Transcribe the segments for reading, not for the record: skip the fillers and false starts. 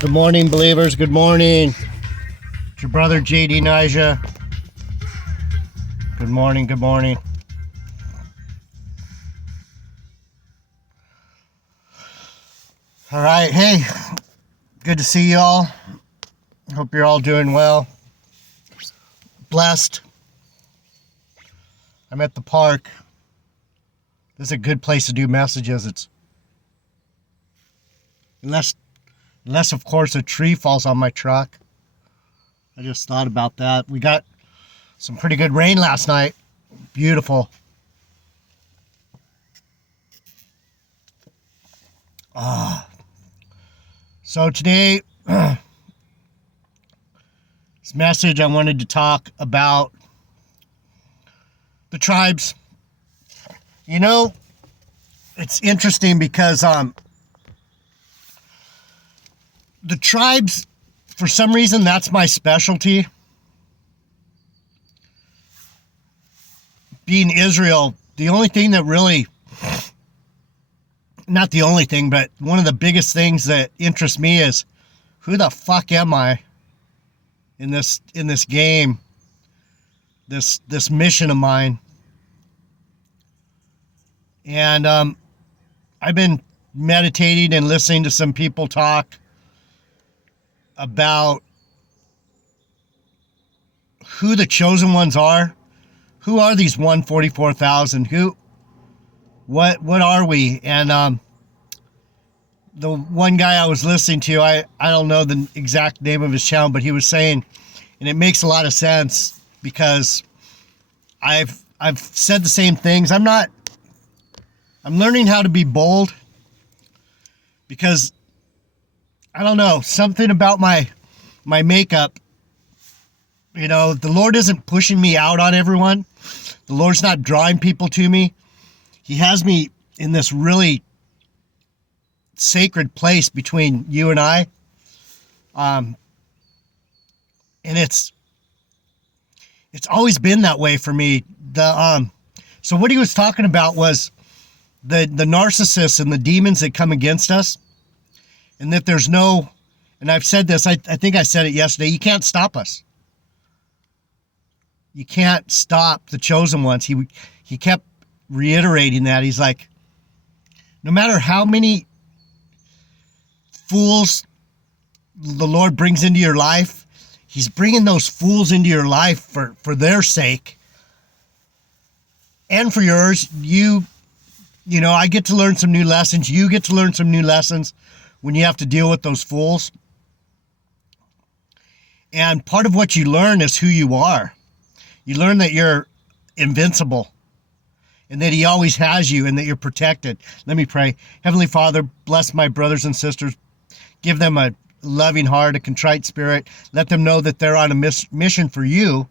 Good morning, believers. Good morning. It's your brother, JD Nija. Good morning. Good morning. All right. Hey, good to see you all. Hope you're all doing well. Blessed. I'm at the park. This is a good place to do messages. It's unless of course a tree falls on my truck. I just thought about that. We got some pretty good rain last night. Beautiful. So today, this message, I wanted to talk about the tribes. You know, it's interesting because the tribes, for some reason, that's my specialty. Being Israel, the only thing that really, not the only thing, but one of the biggest things that interests me is who the fuck am I in this game, this mission of mine. And I've been meditating and listening to some people talk about who the chosen ones are. Who are these 144,000? What are we? And the one guy I was listening to, I don't know the exact name of his channel, but he was saying, and it makes a lot of sense because I've said the same things. I'm learning how to be bold because I don't know, something about my makeup. You know, the Lord isn't pushing me out on everyone. The Lord's not drawing people to me. He has me in this really sacred place between you and I. And it's always been that way for me. So what he was talking about was the narcissists and the demons that come against us, and that there's no, and I've said this, I think I said it yesterday, you can't stop us. You can't stop the chosen ones. He kept reiterating that. He's like, no matter how many fools the Lord brings into your life, he's bringing those fools into your life for their sake and for yours. You know, I get to learn some new lessons. You get to learn some new lessons when you have to deal with those fools. And part of what you learn is who you are. You learn that you're invincible and that he always has you and that you're protected. Let me pray. Heavenly Father, bless my brothers and sisters. Give them a loving heart, a contrite spirit. Let them know that they're on a mission for you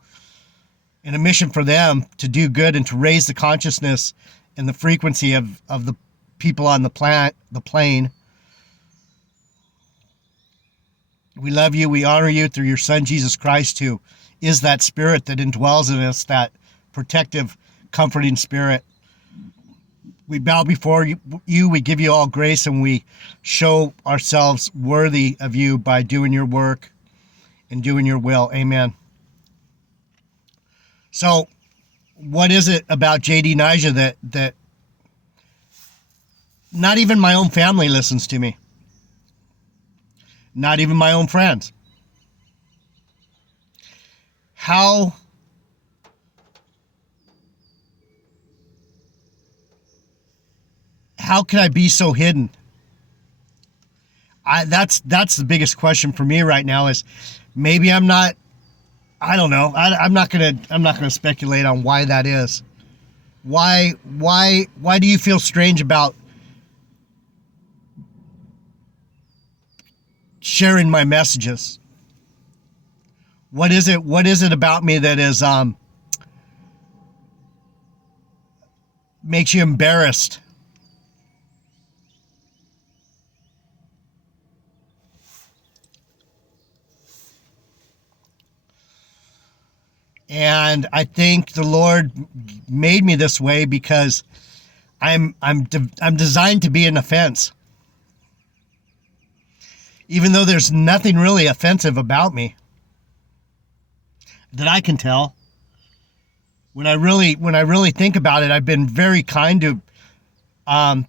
and a mission for them to do good and to raise the consciousness and the frequency of the people on the plane. We love you. We honor you through your Son, Jesus Christ, who is that spirit that indwells in us, that protective, comforting spirit. We bow before you. We give you all grace, and we show ourselves worthy of you by doing your work and doing your will. Amen. So, what is it about JD Nija that not even my own family listens to me? Not even my own friends. How can I be so hidden? That's the biggest question for me right now. Is maybe I'm not. I don't know. I'm not gonna speculate on why that is. Why do you feel strange about sharing my messages? What is it about me that is makes you embarrassed? And I think the Lord made me this way because I'm designed to be an offense. even though there's nothing really offensive about me that I can tell. When I really think about it, I've been very kind to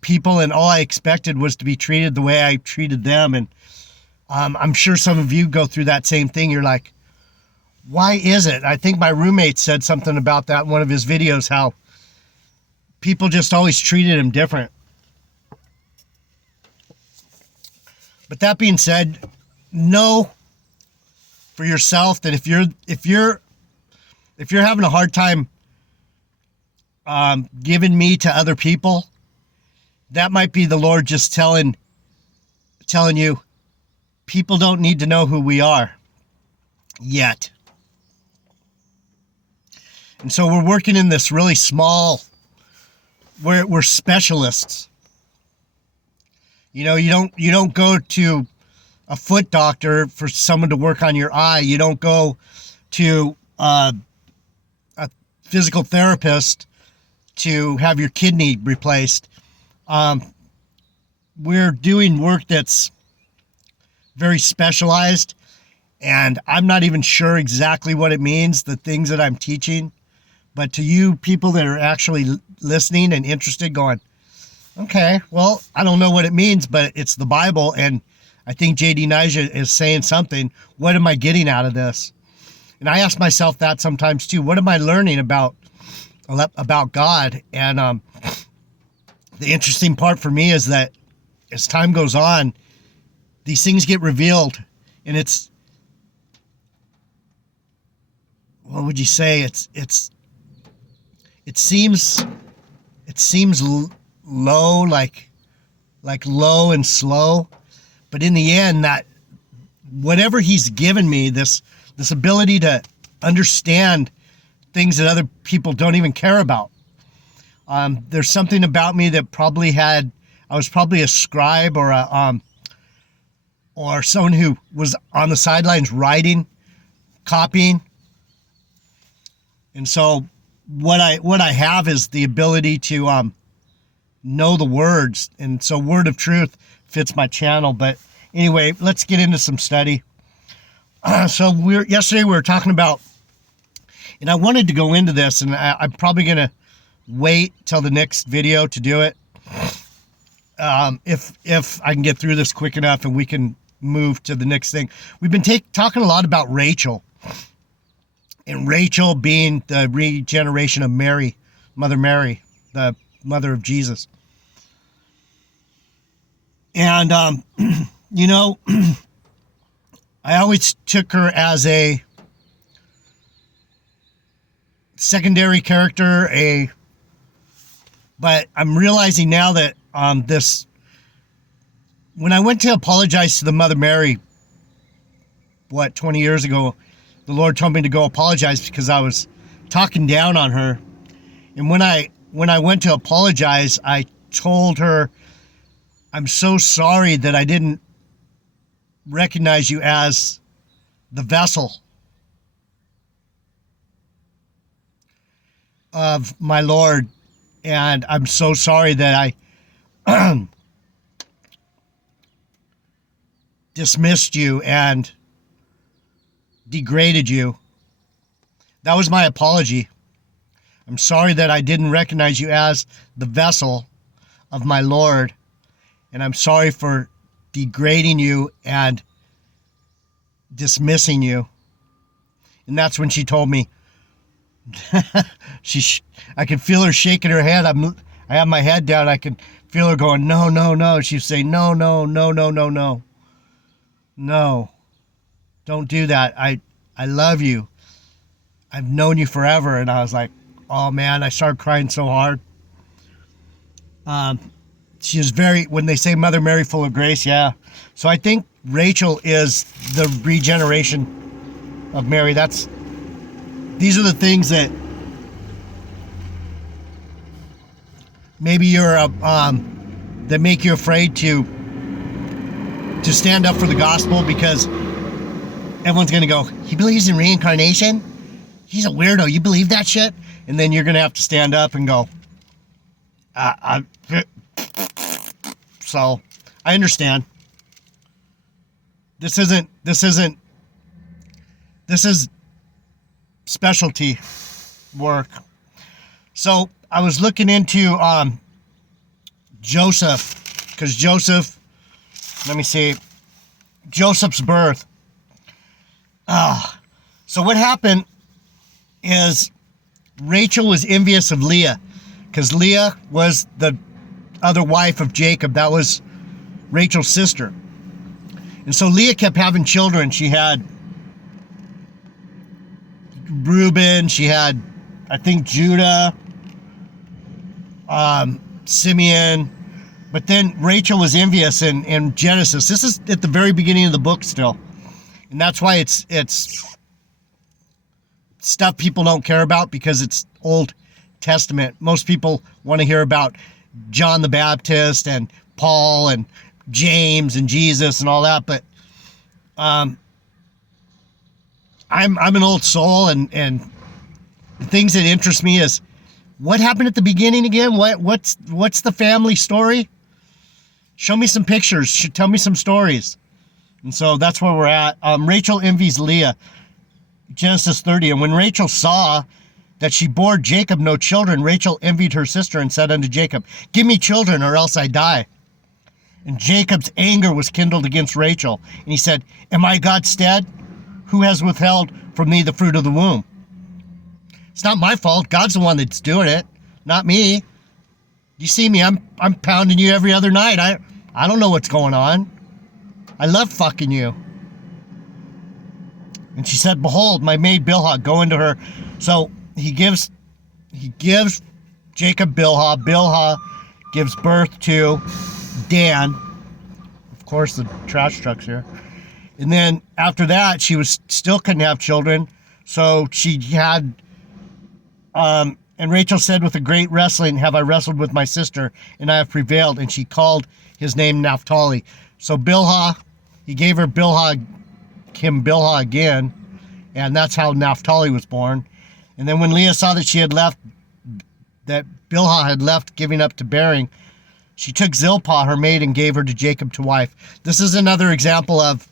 people, and all I expected was to be treated the way I treated them. And I'm sure some of you go through that same thing. You're like, why is it? I think my roommate said something about that in one of his videos, how people just always treated him different. But that being said, know for yourself that if you're having a hard time giving me to other people, that might be the Lord just telling you, people don't need to know who we are yet. And so we're working in this really small, we're specialists. You know, you don't go to a foot doctor for someone to work on your eye. You don't go to a physical therapist to have your kidney replaced. We're doing work that's very specialized, and I'm not even sure exactly what it means, the things that I'm teaching. But to you people that are actually listening and interested, going, okay, well, I don't know what it means, but it's the Bible, and I think J.D. Nyjah is saying something. What am I getting out of this? And I ask myself that sometimes too. What am I learning about God? And the interesting part for me is that as time goes on, these things get revealed, and it's, what would you say? It seems low, like low and slow, but in the end, that whatever he's given me, this ability to understand things that other people don't even care about. There's something about me that I was probably a scribe or or someone who was on the sidelines writing, copying. And so what I have is the ability to know the words, and so Word of Truth fits my channel. But anyway, let's get into some study. So yesterday we were talking about, and I wanted to go into this, and I'm probably gonna wait till the next video to do it, if I can get through this quick enough, and we can move to the next thing. We've been talking a lot about Rachel, and Rachel being the regeneration of Mary, Mother Mary, the mother of Jesus. And you know, I always took her as a secondary character, but I'm realizing now that when I went to apologize to the Mother Mary, 20 years ago, the Lord told me to go apologize because I was talking down on her. And when I went to apologize, I told her, I'm so sorry that I didn't recognize you as the vessel of my Lord. And I'm so sorry that I dismissed you and degraded you. That was my apology. I'm sorry that I didn't recognize you as the vessel of my Lord. And I'm sorry for degrading you and dismissing you. And that's when she told me, I could feel her shaking her head. I have my head down. I can feel her going, no, no, no. She'd say, no, no, no, no, no, no. No, don't do that. I love you. I've known you forever. And I was like, oh man, I started crying so hard. She is when they say Mother Mary full of grace, yeah. So I think Rachel is the regeneration of Mary. These are the things that maybe you're that make you afraid to stand up for the gospel, because everyone's gonna go, he believes in reincarnation? He's a weirdo. You believe that shit? And then you're gonna have to stand up and go, so I understand. this isn't this is specialty work. So I was looking into Joseph, because Joseph, let me see, Joseph's birth. So what happened is Rachel was envious of Leah, because Leah was the other wife of Jacob. That was Rachel's sister. And so Leah kept having children. She had Reuben, she had, I think, Judah, Simeon. But then Rachel was envious in Genesis. This is at the very beginning of the book still. And that's why it's stuff people don't care about, because it's Old Testament. Most people want to hear about John the Baptist and Paul and James and Jesus and all that. But I'm an old soul, and the things that interest me is what happened at the beginning again. What's the family story? Show me some pictures. Tell me some stories. And so that's where we're at. Rachel envies Leah. Genesis 30. And when Rachel saw that she bore Jacob no children, Rachel envied her sister and said unto Jacob, give me children, or else I die. And Jacob's anger was kindled against Rachel. And he said, am I God's stead? Who has withheld from me the fruit of the womb? It's not my fault. God's the one that's doing it, not me. You see me, I'm pounding you every other night. I don't know what's going on. I love fucking you. And she said, behold, my maid Bilhah, go into her. So he gives Jacob Bilhah. Bilhah gives birth to Dan. Of course, the trash truck's here. And then after that, she still couldn't have children. So she had, and Rachel said, with a great wrestling have I wrestled with my sister, and I have prevailed. And she called his name Naphtali. So Bilhah, he gave her Bilhah again, and that's how Naphtali was born. And then when Leah saw that that Bilhah had left, giving up to bearing, she took Zilpah, her maid, and gave her to Jacob to wife. This is another example of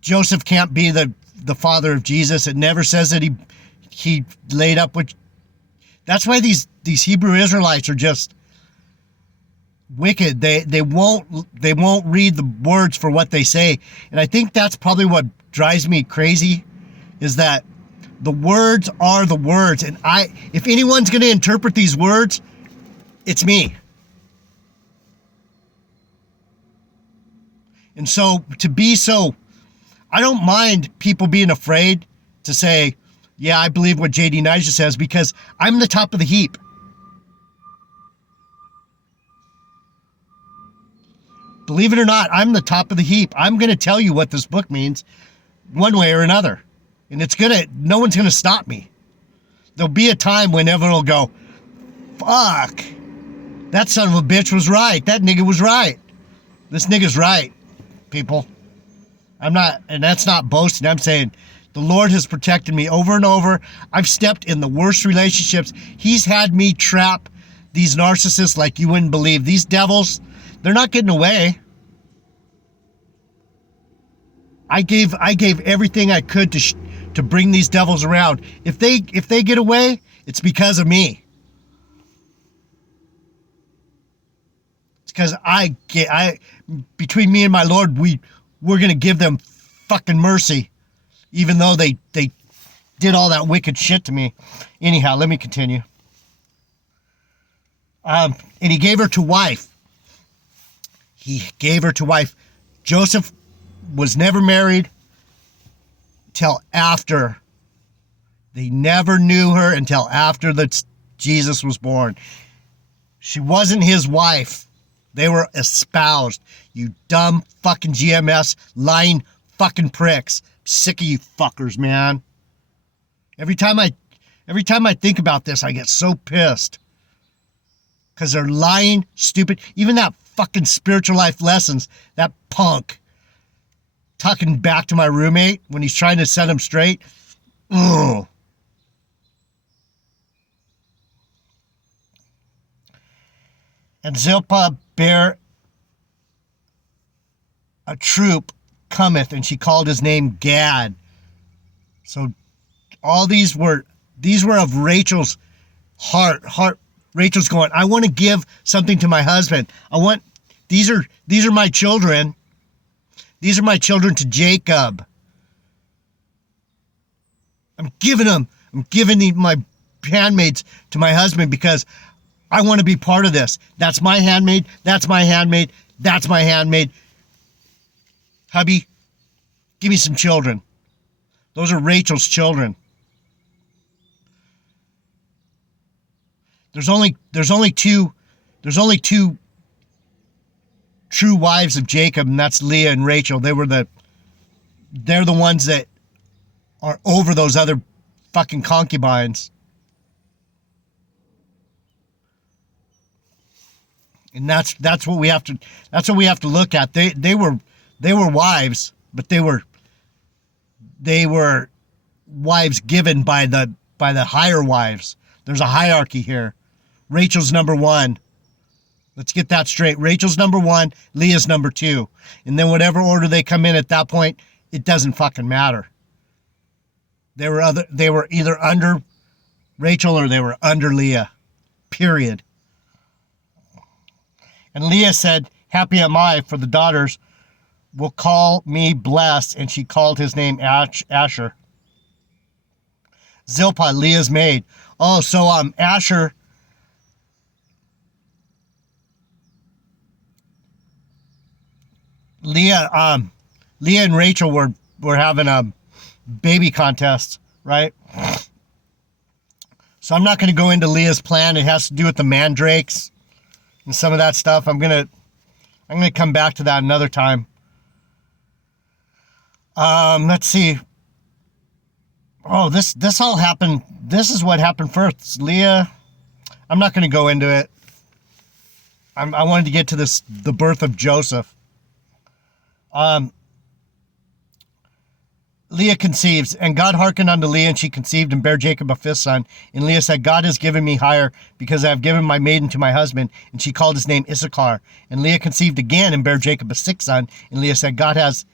Joseph can't be the father of Jesus. It never says that he laid up with. That's why these Hebrew Israelites are just wicked. They won't read the words for what they say. And I think that's probably what drives me crazy, is that the words are the words. And if anyone's going to interpret these words, it's me. And so I don't mind people being afraid to say, yeah, I believe what J.D. Nija says, because I'm the top of the heap. Believe it or not, I'm the top of the heap. I'm going to tell you what this book means one way or another. And no one's going to stop me. There'll be a time when everyone will go, fuck, that son of a bitch was right. That nigga was right. This nigga's right, people. And that's not boasting. I'm saying the Lord has protected me over and over. I've stepped in the worst relationships. He's had me trap these narcissists like you wouldn't believe. These devils, they're not getting away. I gave everything I could to bring these devils around. If they get away, it's because of me. It's because between me and my Lord, we're going to give them fucking mercy, even though they did all that wicked shit to me. Anyhow, let me continue. And he gave her to wife. Joseph was never married till after. They never knew her until after Jesus was born. She wasn't his wife. They were espoused. You dumb fucking GMS lying fucking pricks. Sick of you fuckers, man. Every time I think about this, I get so pissed. Because they're lying, stupid. Even that fucking spiritual life lessons, that punk talking back to my roommate when he's trying to set him straight. Ugh. And Zilpah bare a troop cometh, and she called his name Gad. So all these were of Rachel's heart. Rachel's going, I want to give something to my husband. These are my children. These are my children to Jacob. I'm giving my handmaids to my husband because I want to be part of this. That's my handmaid. That's my handmaid. That's my handmaid. Hubby, give me some children. Those are Rachel's children. There's only two true wives of Jacob, and that's Leah and Rachel. They're the ones that are over those other fucking concubines. And that's what we have to look at. They were wives, but they were wives given by the higher wives. There's a hierarchy here. Rachel's number one. Let's get that straight. Rachel's number one, Leah's number two. And then whatever order they come in at that point, it doesn't fucking matter. They were either under Rachel or they were under Leah. Period. And Leah said, happy am I, for the daughters will call me blessed. And she called his name Asher. Zilpah, Leah's maid. Oh, so Asher, Leah and Rachel were having a baby contest, right? So I'm not going to go into Leah's plan. It has to do with the mandrakes and some of that stuff. I'm gonna come back to that another time. Let's see. Oh, this all happened. This is what happened first. Leah, I'm not going to go into it. I wanted to get to the birth of Joseph. Leah conceives, and God hearkened unto Leah, and she conceived and bare Jacob a fifth son. And Leah said, God has given me hire, because I have given my maiden to my husband. And she called his name Issachar. And Leah conceived again and bare Jacob a sixth son. And Leah said, God has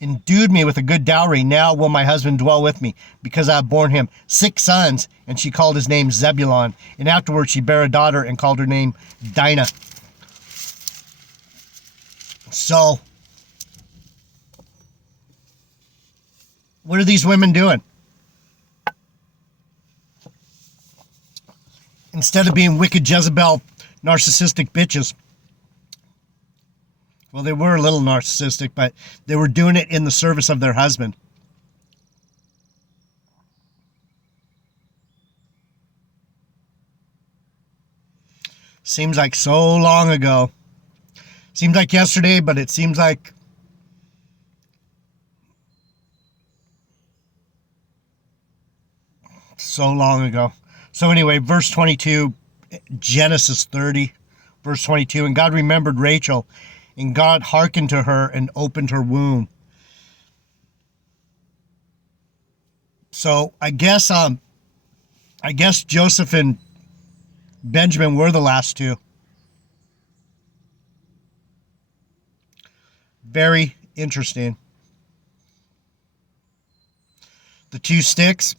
endued me with a good dowry. Now will my husband dwell with me, because I have borne him 6 sons. And she called his name Zebulon. And afterwards she bare a daughter and called her name Dinah. So, what are these women doing? Instead of being wicked Jezebel, narcissistic bitches. Well, they were a little narcissistic, but they were doing it in the service of their husband. Seems like so long ago. Seems like yesterday, but it seems like so long ago. So anyway, verse 22, Genesis 30, verse 22. And God remembered Rachel, and God hearkened to her and opened her womb. So I guess Joseph and Benjamin were the last two. Very interesting. The two sticks,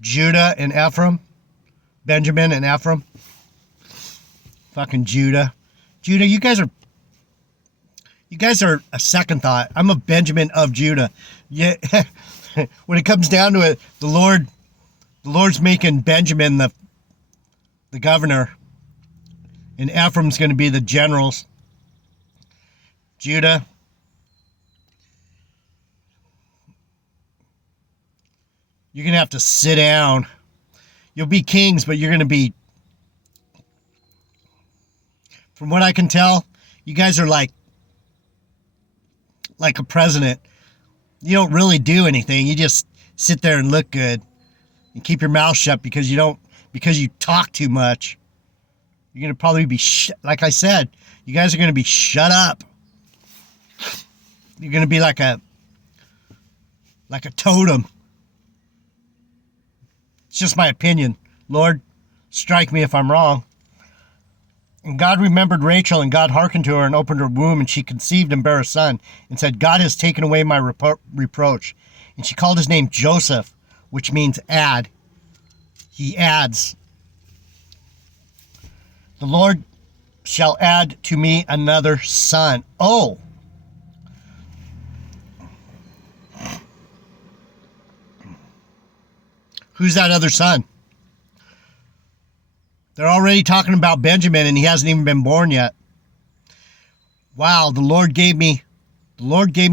Judah and Ephraim, Benjamin and Ephraim. Fucking Judah. Judah, you guys are a second thought. I'm a Benjamin of Judah. Yeah. When it comes down to it, the Lord's making Benjamin the governor, and Ephraim's going to be the generals. Judah, you're going to have to sit down. You'll be kings, but you're going to be, from what I can tell, you guys are like a president. You don't really do anything. You just sit there and look good and keep your mouth shut because you talk too much. You're going to probably be, like I said, you guys are going to be shut up. You're going to be like a totem. It's just my opinion. Lord, strike me if I'm wrong. And God remembered Rachel, and God hearkened to her and opened her womb, and she conceived and bare a son, and said, God has taken away my reproach. And she called his name Joseph, which means add. He adds. The Lord shall add to me another son. Oh. Who's that other son? They're already talking about Benjamin, and he hasn't even been born yet. Wow, the Lord gave me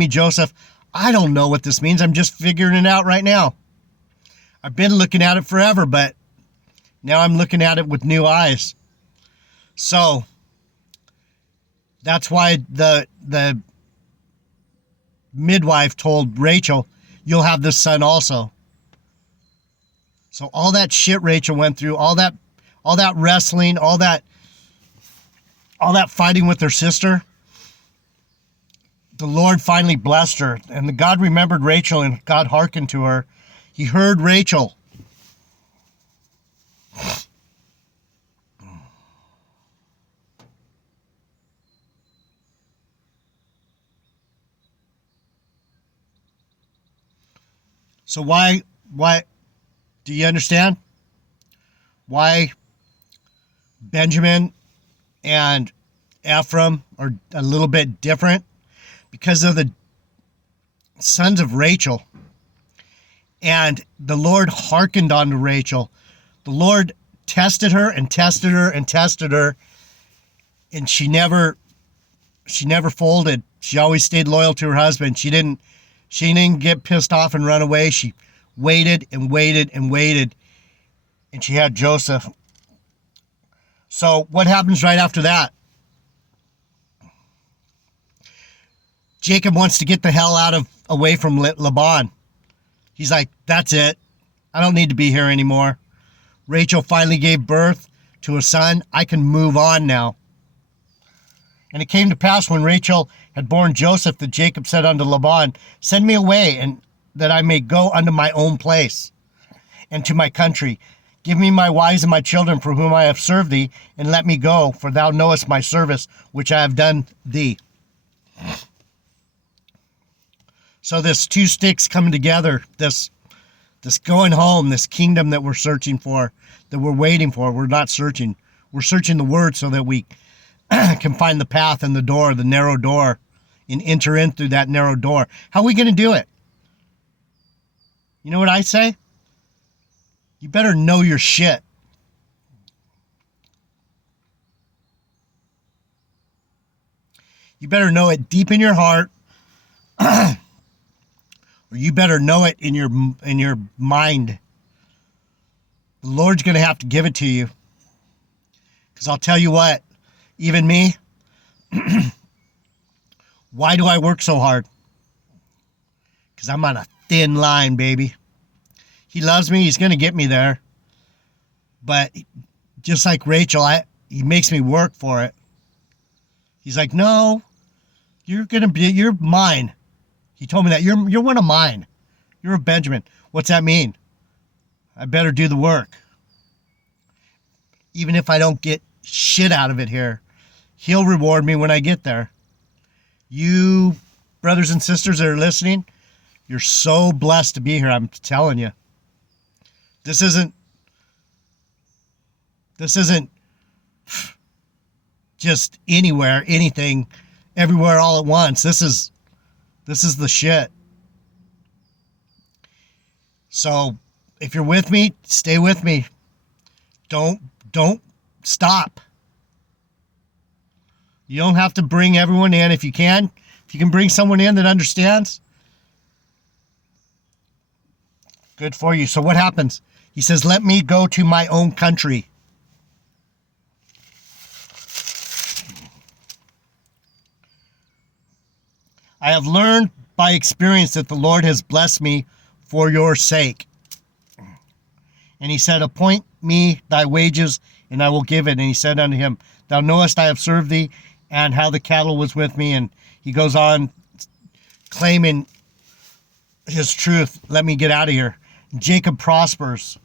Joseph. I don't know what this means. I'm just figuring it out right now. I've been looking at it forever, but now I'm looking at it with new eyes. So that's why the midwife told Rachel, you'll have this son also. So all that shit Rachel went through, all that wrestling, all that fighting with her sister, the Lord finally blessed her. And the God remembered Rachel, and God hearkened to her. He heard Rachel. So why do you understand why Benjamin and Ephraim are a little bit different? Because of the sons of Rachel. And the Lord hearkened unto Rachel. The Lord tested her and tested her and tested her, and she never folded. She always stayed loyal to her husband. She didn't get pissed off and run away. She waited and waited and waited, and she had Joseph. So what happens right after that? Jacob wants to get the hell away from Laban. He's like, that's it. I don't need to be here anymore. Rachel finally gave birth to a son. I can move on now. And it came to pass when Rachel had borne Joseph that Jacob said unto Laban, send me away, and that I may go unto my own place and to my country. Give me my wives and my children for whom I have served thee, and let me go, for thou knowest my service which I have done thee. So this two sticks coming together, this going home, this kingdom that we're searching for, that we're waiting for. We're not searching. We're searching the word so that we can find the path and the door, the narrow door, and enter in through that narrow door. How are we going to do it? You know what I say? You better know your shit. You better know it deep in your heart. Or you better know it in your mind. The Lord's going to have to give it to you. Because I'll tell you what, even me, why do I work so hard? Because I'm on a thin line, baby. He loves me. He's going to get me there. But just like Rachel, he makes me work for it. He's like, no, you're mine. He told me that you're one of mine. You're a Benjamin. What's that mean? I better do the work. Even if I don't get shit out of it here, he'll reward me when I get there. You brothers and sisters that are listening, you're so blessed to be here. I'm telling you. This isn't just anywhere, anything, everywhere all at once. This is the shit. So if you're with me, stay with me. Don't stop. You don't have to bring everyone in. If you can bring someone in that understands, good for you. So what happens? He says, let me go to my own country. I have learned by experience that the Lord has blessed me for your sake. And he said, appoint me thy wages, and I will give it. And he said unto him, thou knowest I have served thee, and how the cattle was with me. And he goes on claiming his truth. Let me get out of here. Jacob prospers.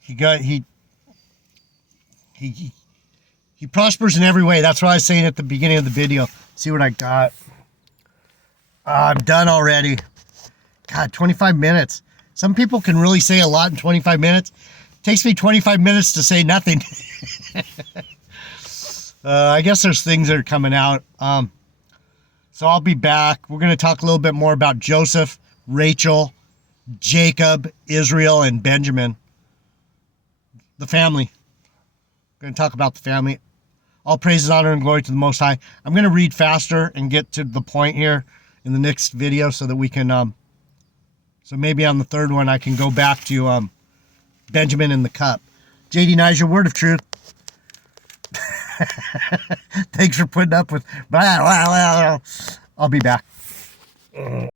He He prospers in every way. That's what I was saying at the beginning of the video. See what I got. I'm done already. God, 25 minutes. Some people can really say a lot in 25 minutes. It takes me 25 minutes to say nothing. I guess there's things that are coming out. So I'll be back. We're going to talk a little bit more about Joseph, Rachel, Jacob, Israel, and Benjamin. The family. We're going to talk about the family. All praises, honor, and glory to the Most High. I'm going to read faster and get to the point here in the next video so that we can, so maybe on the third one I can go back to Benjamin in the cup. JD Niger, word of truth. Thanks for putting up with, blah, blah, blah, blah. I'll be back.